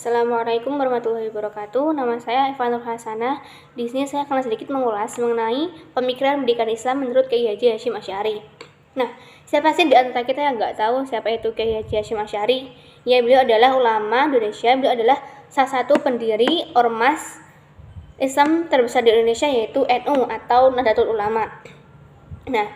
Assalamualaikum warahmatullahi wabarakatuh. Nama saya Eva Nur Hasanah. Di sini saya akan sedikit mengulas mengenai pemikiran pendidikan Islam menurut Kiai Haji Hasyim Asy'ari. Nah, siapa sih di antara kita yang nggak tahu siapa itu Kiai Haji Hasyim Asy'ari? Ya, beliau adalah ulama Indonesia. Beliau adalah salah satu pendiri ormas Islam terbesar di Indonesia, yaitu NU atau Nahdlatul Ulama. Nah,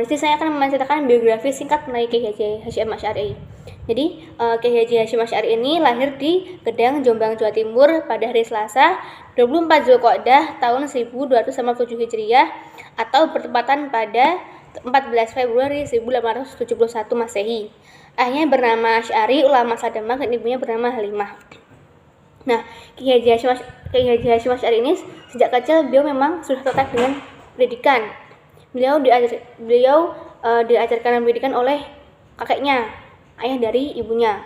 di sini saya akan menceritakan biografi singkat mengenai Kiai Haji Hasyim Asy'ari. Jadi, Kiai Haji Hasyim Asy'ari ini lahir di Gedang, Jombang, Jawa Timur pada hari Selasa 24 Zulqa'dah tahun 1257 Hijriah atau bertepatan pada 14 Februari 1871 Masehi. Ayahnya bernama Asy'ari, ulama Sademak, dan ibunya bernama Halimah. Nah, Kiai Haji Hasyim Asy'ari ini sejak kecil beliau memang sudah tertarik dengan pendidikan. Beliau diajarkan pendidikan oleh kakeknya, ayah dari ibunya.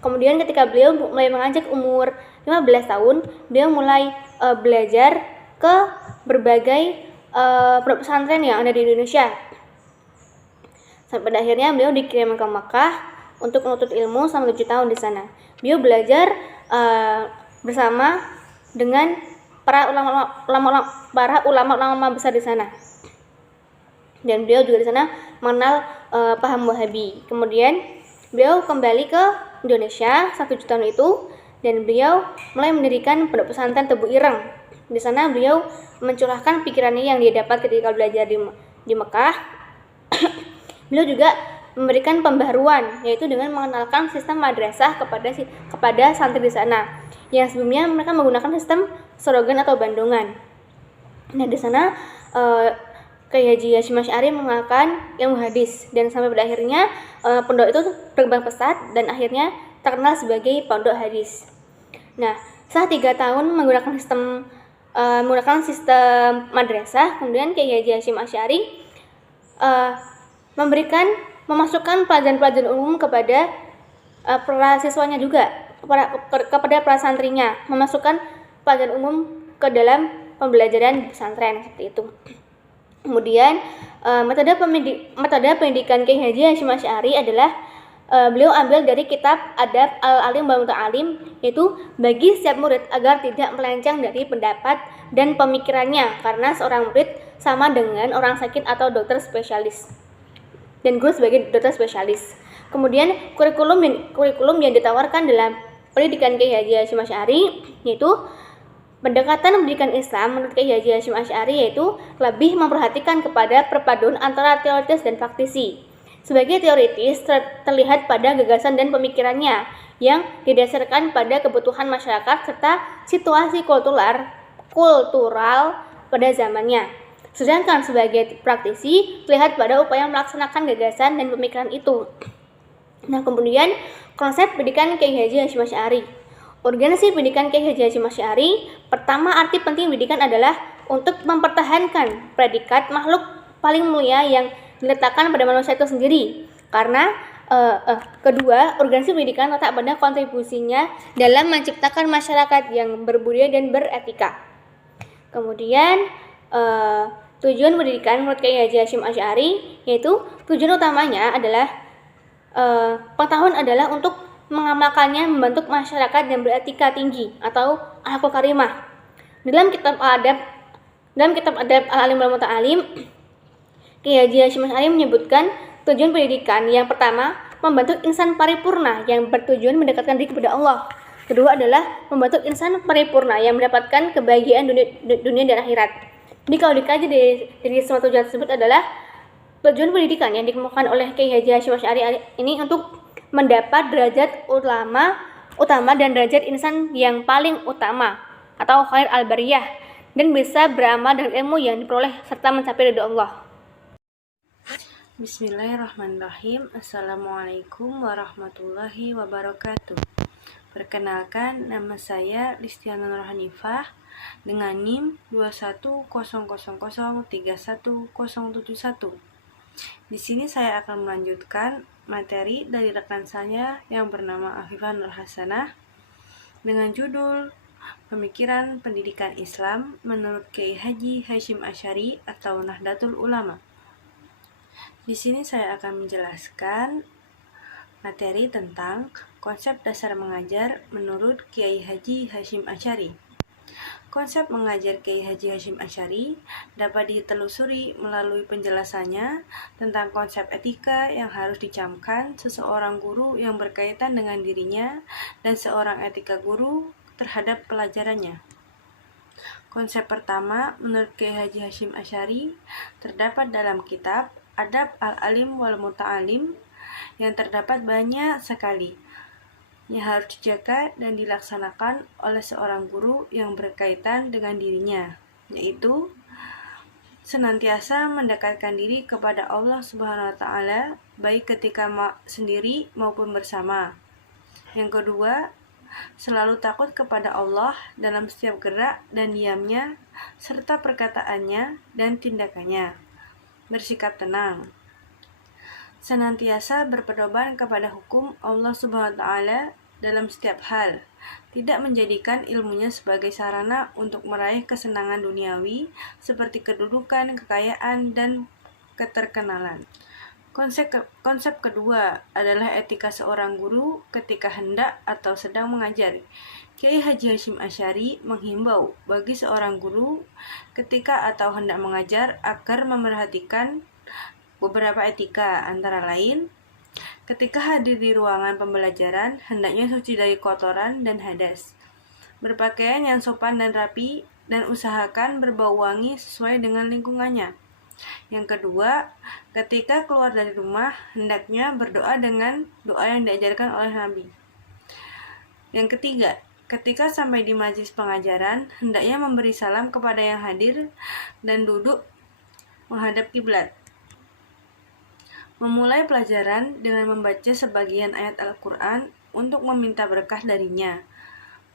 Kemudian ketika beliau mulai menginjak umur 15 tahun, beliau mulai belajar ke berbagai pondok pesantren yang ada di Indonesia. Sampai pada akhirnya beliau dikirim ke Makkah untuk menuntut ilmu selama 7 tahun di sana. Beliau belajar bersama dengan para ulama besar di sana. Dan beliau juga di sana mengenal paham Wahabi. Kemudian beliau kembali ke Indonesia 1 tahun itu, dan beliau mulai mendirikan pondok pesantren Tebu Ireng. Di sana beliau mencurahkan pikirannya yang dia dapat ketika belajar di Mekah. Beliau juga memberikan pembaharuan, yaitu dengan mengenalkan sistem madrasah kepada santri di sana, yang sebelumnya mereka menggunakan sistem sorogan atau bandongan. Nah, di sana Kiai Haji Hasyim Asy'ari mengenalkan ilmu hadis, dan sampai pada akhirnya pondok itu berkembang pesat dan akhirnya terkenal sebagai pondok hadis. Nah, setelah 3 tahun menggunakan sistem madrasah, kemudian Kiai Haji Hasyim Asy'ari memasukkan pelajaran-pelajaran umum kepada para siswanya juga, kepada para santrinya, memasukkan pelajaran umum ke dalam pembelajaran di pesantren seperti itu. Kemudian metode pendidikan Kiai Haji Hasyim Asy'ari adalah beliau ambil dari kitab Adab Al-Alim wal Muta'alim, yaitu bagi setiap murid agar tidak melenceng dari pendapat dan pemikirannya, karena seorang murid sama dengan orang sakit atau dokter spesialis, dan guru sebagai dokter spesialis. Kemudian kurikulum yang ditawarkan dalam pendidikan Kiai Haji Hasyim Asy'ari yaitu pendekatan pendidikan Islam menurut Kiai Haji Hasyim Asy'ari, yaitu lebih memperhatikan kepada perpaduan antara teoritis dan praktisi. Sebagai teoritis terlihat pada gagasan dan pemikirannya yang didasarkan pada kebutuhan masyarakat serta situasi kultural pada zamannya. Sedangkan sebagai praktisi terlihat pada upaya melaksanakan gagasan dan pemikiran itu. Nah, kemudian konsep pendidikan Kiai Haji Hasyim Asy'ari. Organisasi pendidikan Kiai Haji Hasyim Asy'ari, pertama, arti penting pendidikan adalah untuk mempertahankan predikat makhluk paling mulia yang diletakkan pada manusia itu sendiri. Karena kedua, organisasi pendidikan letak pada kontribusinya dalam menciptakan masyarakat yang berbudaya dan beretika. Kemudian tujuan pendidikan menurut Kiai Haji Hasyim Asy'ari, yaitu tujuan utamanya adalah pengetahuan adalah untuk mengamalkannya membentuk masyarakat yang beretika tinggi atau akhlakul karimah. Dalam kitab Adab Al-Alim wal Muta'alim, Kiai Haji Hasyim Asy'ari menyebutkan tujuan pendidikan yang pertama, membentuk insan paripurna yang bertujuan mendekatkan diri kepada Allah. Kedua adalah membentuk insan paripurna yang mendapatkan kebahagiaan dunia dan akhirat. Jadi kalau dikaji dari semua tujuan tersebut adalah tujuan pendidikan yang dikemukakan oleh Kiai Haji Hasyim Asy'ari ini untuk mendapat derajat utama dan derajat insan yang paling utama atau khair al-bariyah, dan bisa beramal dengan ilmu yang diperoleh serta mencapai ridha Allah. Bismillahirrahmanirrahim. Assalamualaikum warahmatullahi wabarakatuh. Perkenalkan, nama saya Listiana Nur Hanifah dengan NIM 210003101. Di sini saya akan melanjutkan materi dari rekan saya yang bernama Eva Nur Hasanah dengan judul Pemikiran Pendidikan Islam menurut Kiai Haji Hasyim Asy'ari atau Nahdlatul Ulama. Di sini saya akan menjelaskan materi tentang konsep dasar mengajar menurut Kiai Haji Hasyim Asy'ari. Konsep mengajar Kiai Haji Hasyim Asy'ari dapat ditelusuri melalui penjelasannya tentang konsep etika yang harus dicamkan seseorang guru yang berkaitan dengan dirinya dan seorang etika guru terhadap pelajarannya. Konsep pertama menurut Kiai Haji Hasyim Asy'ari terdapat dalam kitab Adab Al-Alim wal Muta'alim yang terdapat banyak sekali yang harus dijaga dan dilaksanakan oleh seorang guru yang berkaitan dengan dirinya, yaitu senantiasa mendekatkan diri kepada Allah Subhanahu wa Ta'ala, baik ketika sendiri maupun bersama. Yang kedua, selalu takut kepada Allah dalam setiap gerak dan diamnya, serta perkataannya dan tindakannya. Bersikap tenang. Senantiasa berpedoman kepada hukum Allah Subhanahu wa Ta'ala dalam setiap hal, tidak menjadikan ilmunya sebagai sarana untuk meraih kesenangan duniawi seperti kedudukan, kekayaan, dan keterkenalan. Konsep kedua adalah etika seorang guru ketika hendak atau sedang mengajar. Kiai Haji Hasyim Asy'ari menghimbau bagi seorang guru ketika atau hendak mengajar agar memerhatikan beberapa etika, antara lain, ketika hadir di ruangan pembelajaran, hendaknya suci dari kotoran dan hadas, berpakaian yang sopan dan rapi, dan usahakan berbau wangi sesuai dengan lingkungannya. Yang kedua, ketika keluar dari rumah, hendaknya berdoa dengan doa yang diajarkan oleh Nabi. Yang ketiga, ketika sampai di majelis pengajaran, hendaknya memberi salam kepada yang hadir dan duduk menghadap kiblat. Memulai pelajaran dengan membaca sebagian ayat Al-Quran untuk meminta berkah darinya.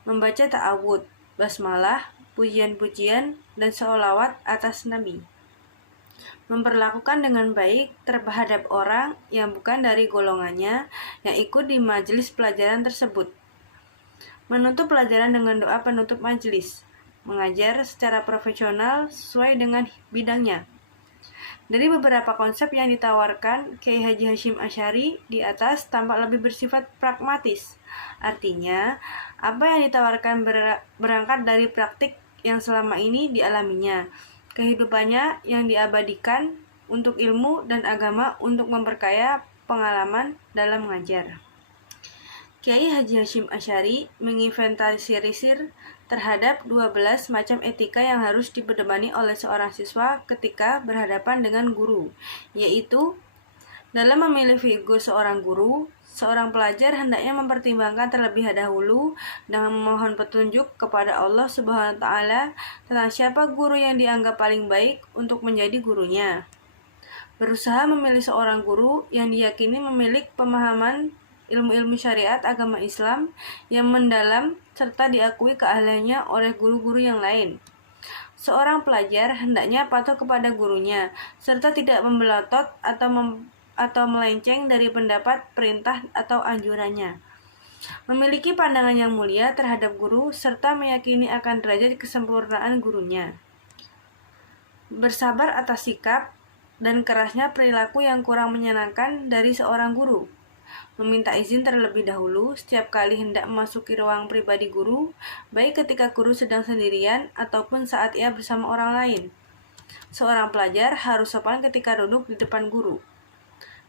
Membaca ta'awud, basmalah, pujian-pujian, dan sholawat atas Nabi. Memperlakukan dengan baik terhadap orang yang bukan dari golongannya yang ikut di majelis pelajaran tersebut. Menutup pelajaran dengan doa penutup majelis. Mengajar secara profesional sesuai dengan bidangnya. Dari beberapa konsep yang ditawarkan Kiai Haji Hasyim Asy'ari di atas tampak lebih bersifat pragmatis. Artinya, apa yang ditawarkan berangkat dari praktik yang selama ini dialaminya, kehidupannya yang diabadikan untuk ilmu dan agama untuk memperkaya pengalaman dalam mengajar. Kiai Haji Hasyim Asy'ari menginventarisir terhadap 12 macam etika yang harus dipedomani oleh seorang siswa ketika berhadapan dengan guru, yaitu dalam memilih figur seorang guru, seorang pelajar hendaknya mempertimbangkan terlebih dahulu dengan memohon petunjuk kepada Allah Subhanahu wa Ta'ala tentang siapa guru yang dianggap paling baik untuk menjadi gurunya. Berusaha memilih seorang guru yang diyakini memiliki pemahaman ilmu-ilmu syariat agama Islam yang mendalam serta diakui keahliannya oleh guru-guru yang lain. Seorang pelajar hendaknya patuh kepada gurunya serta tidak membelotot atau melenceng dari pendapat, perintah, atau anjurannya. Memiliki pandangan yang mulia terhadap guru serta meyakini akan derajat kesempurnaan gurunya. Bersabar atas sikap dan kerasnya perilaku yang kurang menyenangkan dari seorang guru. Meminta izin terlebih dahulu setiap kali hendak memasuki ruang pribadi guru, baik ketika guru sedang sendirian ataupun saat ia bersama orang lain. Seorang pelajar harus sopan ketika duduk di depan guru.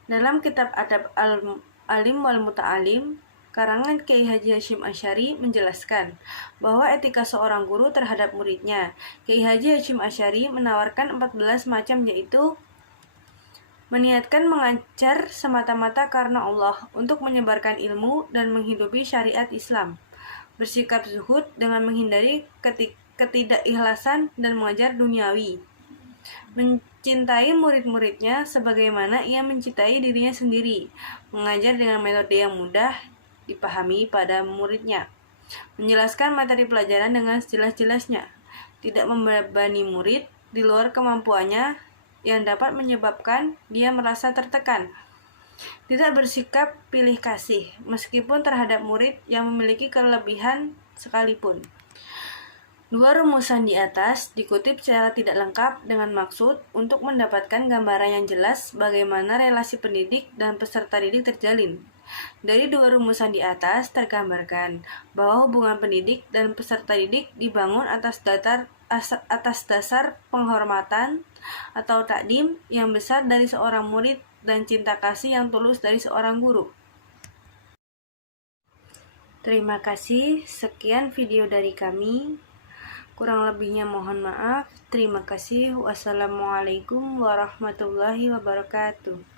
Dalam kitab Adab Al-Alim wal Muta'alim, karangan Kiai Haji Hasyim Asy'ari menjelaskan bahwa etika seorang guru terhadap muridnya. Kiai Haji Hasyim Asy'ari menawarkan 14 macam, yaitu meniatkan mengajar semata-mata karena Allah untuk menyebarkan ilmu dan menghidupi syariat Islam. Bersikap zuhud dengan menghindari ketidakikhlasan dan mengajar duniawi. Mencintai murid-muridnya sebagaimana ia mencintai dirinya sendiri. Mengajar dengan metode yang mudah dipahami pada muridnya. Menjelaskan materi pelajaran dengan sejelas-jelasnya. Tidak membebani murid di luar kemampuannya yang dapat menyebabkan dia merasa tertekan. Tidak bersikap pilih kasih, meskipun terhadap murid yang memiliki kelebihan sekalipun. Dua rumusan di atas dikutip secara tidak lengkap dengan maksud untuk mendapatkan gambaran yang jelas bagaimana relasi pendidik dan peserta didik terjalin. Dari dua rumusan di atas tergambarkan bahwa hubungan pendidik dan peserta didik dibangun atas dasar penghormatan atau takdim yang besar dari seorang murid dan cinta kasih yang tulus dari seorang guru. Terima kasih, sekian video dari kami. Kurang lebihnya mohon maaf. Terima kasih. Wassalamualaikum warahmatullahi wabarakatuh.